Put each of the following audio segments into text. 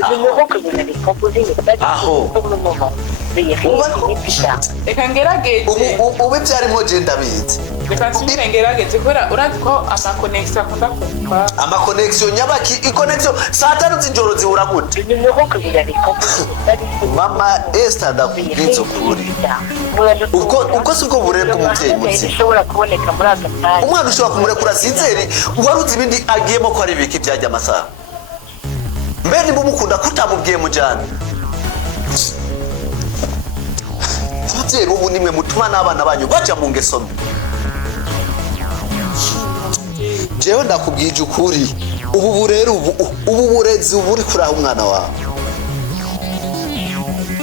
Le numéro que vous avez composé n'est pas disponible pour le moment. Veuillez réessayer plus tard. Reka ngerageze ube byarimo je ndabizi reka nsubire ngerageze kubera urazi ko amakonegisiyo akunda kumva amakonegisiyo nyabaki ikonegisiyo saa tanu z'ijoro zihura gute Le numéro que vous avez composé n'est pas disponible. mama Esther ndakubwiza ukuri uko siko burere bw'umubyeyi muzima ushobora kuboneka muri aka kanya. umwana ushobora kumurekura sinzeri waruzi ibindi agiyemo ko ari ibiki byajya amasaha mbe nimba umukunda kutamubwiye mujyana ababyeyi ubu nimwe mutuma n'abana banyu bajya mu ngeso mbi jewe ndakubwije ukuri ubu rero ubu burezi ubu uri kuraha umwana wawe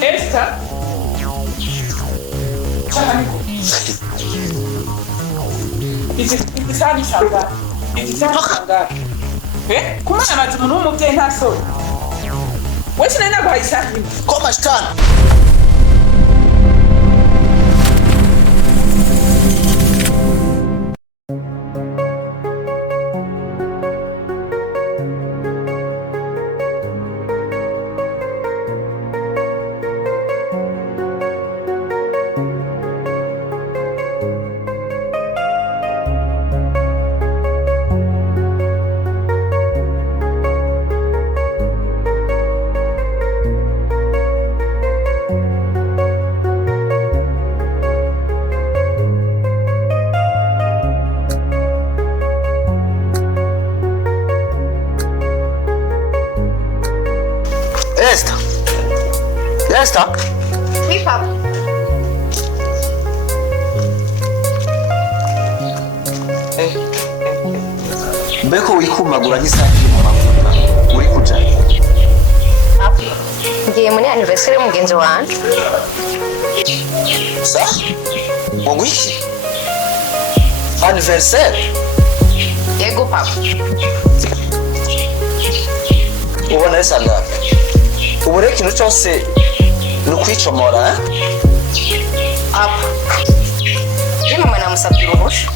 Esther Igisani sanga kumana amazi umuntu w'umubyeyi ntasoni we sinari naguhaye isaha imwe koma shitani Esther? Oui, papa. Mbeko wikumagura nk'isaha mu mavuta uri kuja Ngiye muri anniversaire y'umugenzi wanje. Sa? Ngo iki? Anniversaire? Yego papa. Ubona esa ngapi? Ubu rero ikintu cyose ni ukwicomora Papa. Je mama namusabye uruhusha.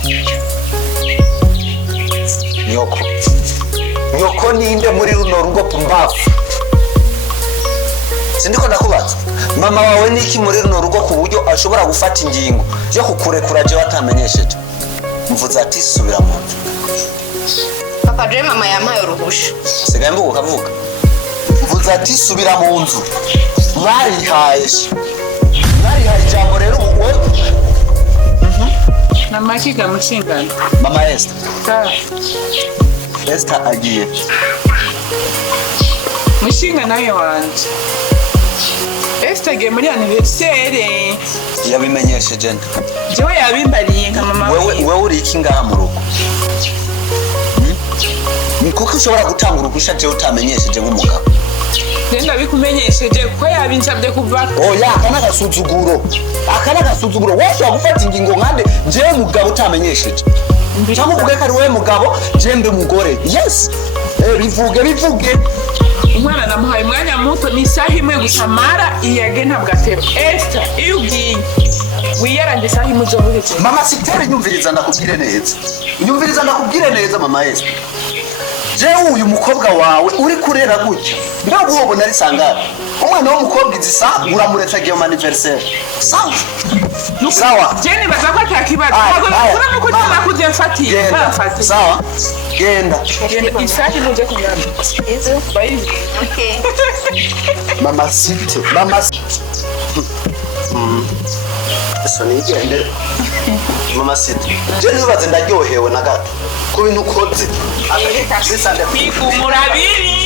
Nyoko ninde muri runo rugo pumbafu sindiko ndakubaza mama wawe niki muri runo rugo ku buryo ashobora gufata ingingo yo kukurekura je watamenyesheje mvuze ati subira mu nzu Papa je mama yampaye uruhusha. sigaye mvuga kavuga mvuze ati subira mu nzu mwarihaye ijambo rero wowe namakiga mushingana mama Esther Esther agiye mushinga nawe wanje Esther agiye muri anniversaire yabimenyesheje nde jewe yabimbariye nka mama wewe uri iki ngaha mu rugo ni kuko ushobora gutanga uruhusha jewe utamenyesheje nk'umugabo genda bikumenyesheje ko yabinsabye kuva oya aka n'agasuzuguro wowe ushobora gufata ingingo nkande jewe mugabo utamenyesheje cyangwa uvuge ko ari wowe mugabo jewe mbe mugore yes bivuge umwana namuhaye umwanya muto ni isaha imwe gusa mara iyage ntabwo atero Esther iyo ugiye wiyaranje isaha imwe uzobuhekeye mama sitere nyumviriza ndakubwire neza mama Esther jewe uyu mukobwa wawe uri kurera gutya ndago ubona ari sangapi umwana w'umukobwa izisa uramuretse agiye mu anniversaire sawa jeni baza ko atakibazo ntabwo nuko nakuze mfatiye bafatiye sawa genda isaha imwe uje kunyama Izo. bye Okay. mama so nigende mama site je nibaze ndaryohewe na gato ku bintu ukoze akasisande kwigumura biri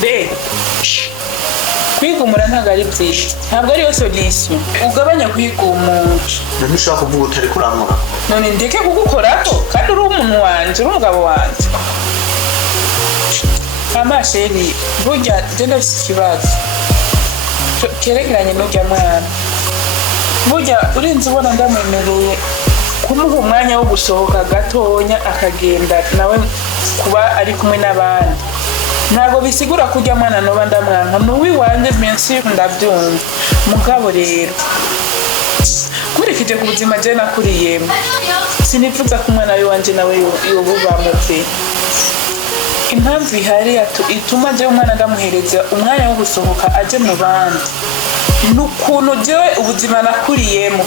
be kwigumura ntabwo ari byiza ntabwo ariyo solution ugabanya kwigumura none ushaka kuvuga utari kuramura none ndeke kugukorako kandi uri umuntu wanje uri umugabo wanje amasheri burya genda bifite ikibazo kerekeranye n'urya mwana burya urinze ubona ndamwemereye kumuha umwanya wo gusohoka gatonya akagenda nawe kuba ari kumwe n'abandi ntabwo bisigura kujya mwana noba ndamwanka n'uwiwanjye bien ndabyumva mugabo rero kurikije ku buzima je nakuriyemo sinifuza ko umwana w'iwanje nawe yobubamo pe impamvu ihari ituma je umwana ndamuhereza umwanya wo gusohoka aje mu bandi n'ukuntu jewe ubuzima nakuriyemo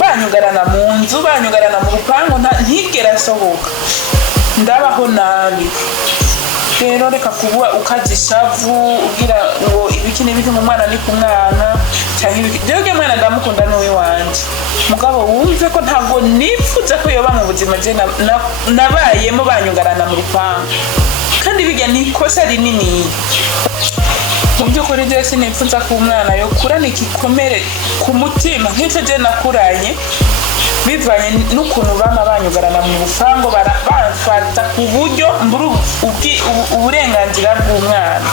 banyugarana mu nzu banyugarana mu rupangu ntigera asohoka ndabaho nabi rero reka kuba ukaza ishavu ugira ngo ibiki n'ibiki mu mwana ni ku mwana cyangwa ibiki jewe mwana ndamukunda n'uwiwanje mugabo wumve ko ntabwo nifuza ko yoba mu buzima je nabayemo banyugarana mu rupangu kandi bijya ni ikosa rinini mu by'ukuri je sinifuza ko umwana yokurana igikomere ku mutima nk'icyo je nakuranye bivanye n'ukuntu bama banyugarana mu bufango barafata ku buryo mburu uburenganzira bw'umwana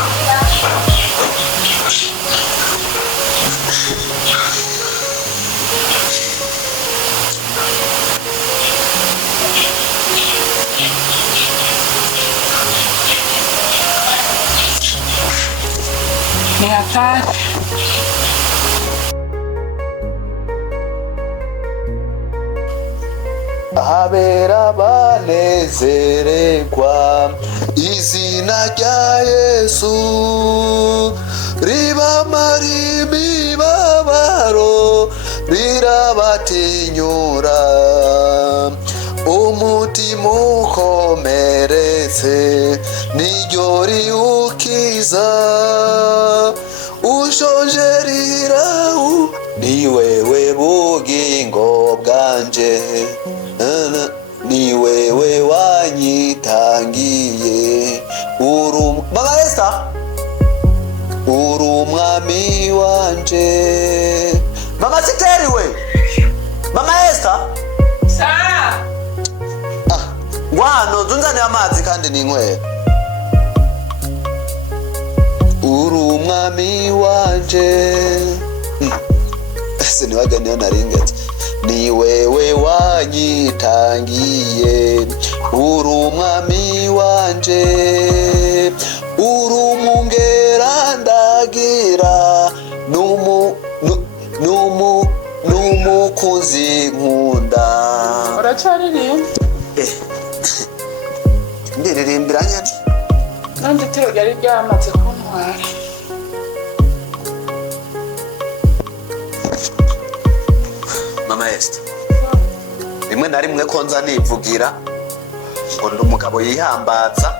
ni hatari abera banezererwa izina rya Yesu ribamara imibabaro rirabatinyura umutima ukomeretse niryo riwukiza ushonje rirawu ni wewe bugingo bwanje ni wewe wanyitangiye Mama Esther uri umwami wanje Mama Siteri we Mama Esther ngwano nzunzane amazi kandi ninywera uri umwami wanje siniwaga niyo naringetse ni wewe wanyitangiye uri umwami wanje uri umungera ndagira n'umukunzi nkunda uracaririmba ndiririmbira nyine nanjye itiro ryari ryamaze kuntwara Mama Esther rimwe na rimwe ko nza nivugira ngo ndi umugabo yihambaza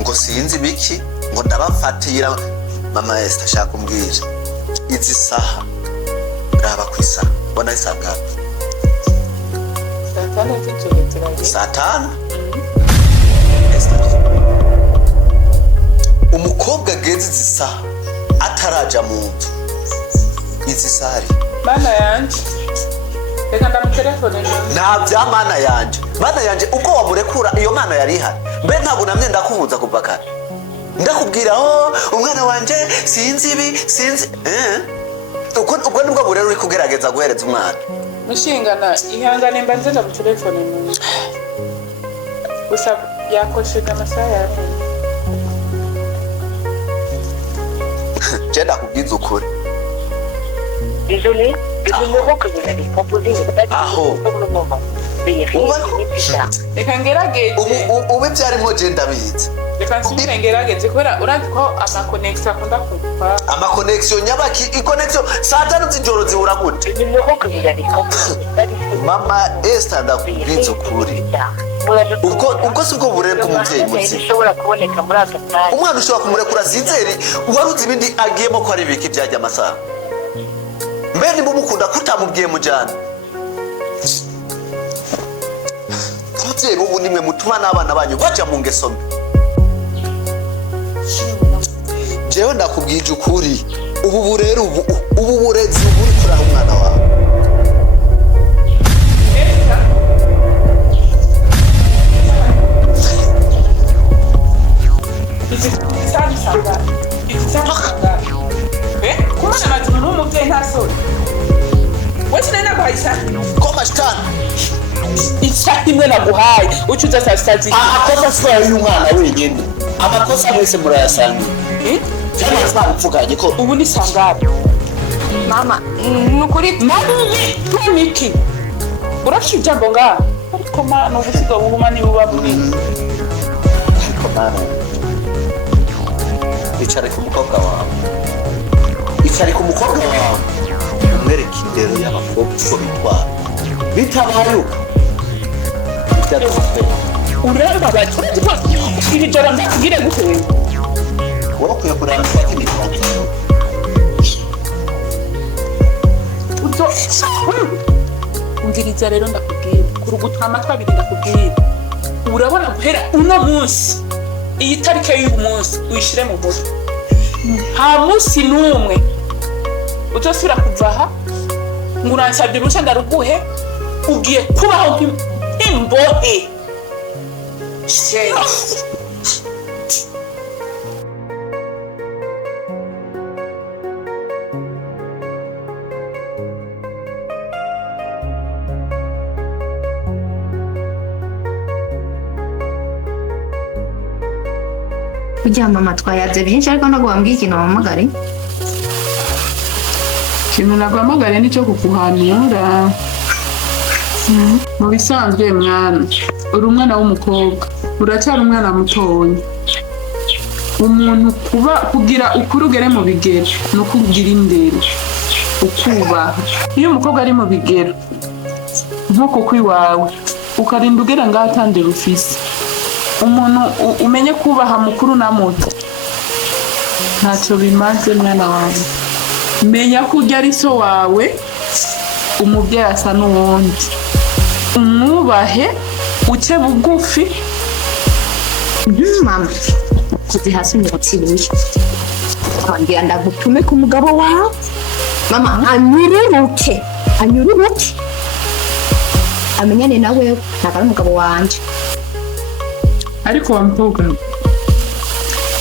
ngo sinzi biki ngo ndabafatira Mama Esther ashaka umbwira izi saha raba ku isaha mbona isaga Satana umukobwa ageze izi saha ataraja mu nzu izi sari mana yanje reka ndamutelefone nta bya mana yanje uko wamurekura iyo mana yari ihari mbe ntabwo namye ndakubuza kuva kare ndakubwira umwana wanje sinzi ibi sinzi ubwo nibwo burero uri kugerageza guhereza umwana mushingana ihangane mba nzenda mu telefone gusa yakoshega amasaha yawe je ndakubwiza ukuri Désolé, le numéro que vous avez composé n'est pas disponible pour le moment. Veuillez réessayer plus tard. reka ngerageze ube byarimo je ndabizi reka nsubire ngerageze kubera urazi ko amakonegisiyo akunda kuva amakonegisiyo nyabaki ikonegisiyo saa tanu z'ijoro zibura gute Le numéro que vous avez composé n'est pas disponible. Mama Esther ndakubwiza ukuri ubwo si bwo burere bw'umubyeyi muzima ushobora kuboneka muri aka kanya umwana ushobora kumurekura sizeri uwaruzi ibindi agiyemo ko ari ibiki byajya amasaha mbe nimba umukunda kutamubwiye mujyana ababyeyi b'ubu nimwe mutuma n'abana banyu bajya mu ngeso mbi jewe ndakubwije ukuri ubu burere ubu burezi buri kuraho umwana wawe kumana amazima n'umubyeyi nta soni wese nari naguhaye isani koma shitani isaha imwe naguhaye uca uza saa sita zibiri amakosa si yawe y'umwana wenyine, amakosa mwese murayasanga. Cyangwa twabivuganye ko ubu ni sangapi mama ni ukuri niki urafite ijambo ngaho ariko mana ubusiga buhuma niba uba bunini. ariko mana, icare ku mukobwa wawe, icare ku mukobwa wawe umwereke indero y'abakobwa uko bitwara, bitabaye uko bitadufite. ureba bacyumva iri joro ndakubwire gute wewe wowe ukwiye kurambirwa n'imihango. umviriza rero ndakubwira kurugutwa amatwi abiri ndakubwira urabona guhera uno munsi iyi tariki y'uyu munsi uyishyire mu mutwe nta munsi n'umwe uzosubira kuva aha ngo uransabye uruhushya ndaruguhe ugiye kubaho nk'imbohe ujya mama twayaze byinshi ariko ntabwo wambwiye ikintu wampamagare. ikintu naguhamagariye nicyo kukuhanura. Mu bisanzwe mwana uri umwana w'umukobwa uracyari umwana mutoya. Umuntu kugira ukuri ugere mu bigero ni uko ugira indero ukubaha. Iyo umukobwa ari mu bigero nk'uko kw'iwawe ukarinda ugera ngaho atandira ufise umuntu umenye kubaha mukuru na muto ntacyo bimaze mwana wawe. Menya ko ujya ari so wawe, umubyeyi asa n'uwundi, umwubahe uce bugufi. Mama kuzi hasi umutibuye ngira ndagutume ku mugabo wawe mama anyururuke amenyane nawe ntabwo ari umugabo wanje. ariko wa mukobwa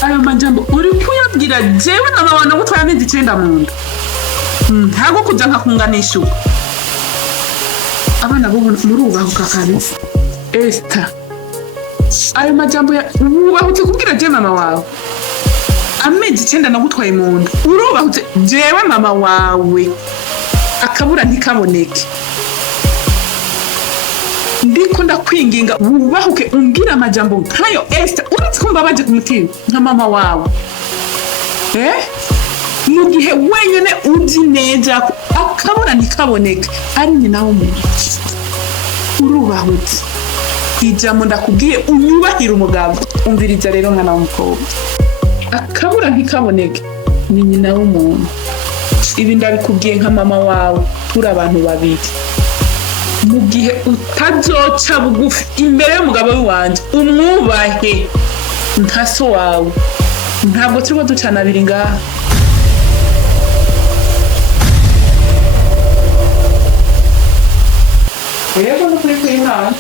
ayo majambo uri kuyabwira jewe na mama nagutwaye amezi 9 mu nda ntabwo kujya nkakunganisha uko abana bo murubahuka kabisa. Esther ayo majambo wubahutse kubwira je mama wawe amezi 9 nagutwaye mu nda urubahutse jewe mama wawe akabura ntikaboneke. Ndiko ndakwinginga wubahuke umbwira amajambo nkayo Esther uretse kumva baje ku mutima nka mama wawe mu gihe wenyine uzi neza akabura ntikaboneke ari nyina w'umuntu. Urubahutse ijambo ndakubwiye unyubahira umugabo. Umviriza rero mwana w'umukobwa akabura ntikaboneke ni nyina w'umuntu. Ibi ndabikubwiye nka mama wawe turi abantu babiri. Mu gihe utazoca bugufi imbere y'umugabo w'iwanje umwubahe nka so wawe ntabwo turimo ducana abiri ngaha. Rero no kuri kw'Imana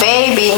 Baby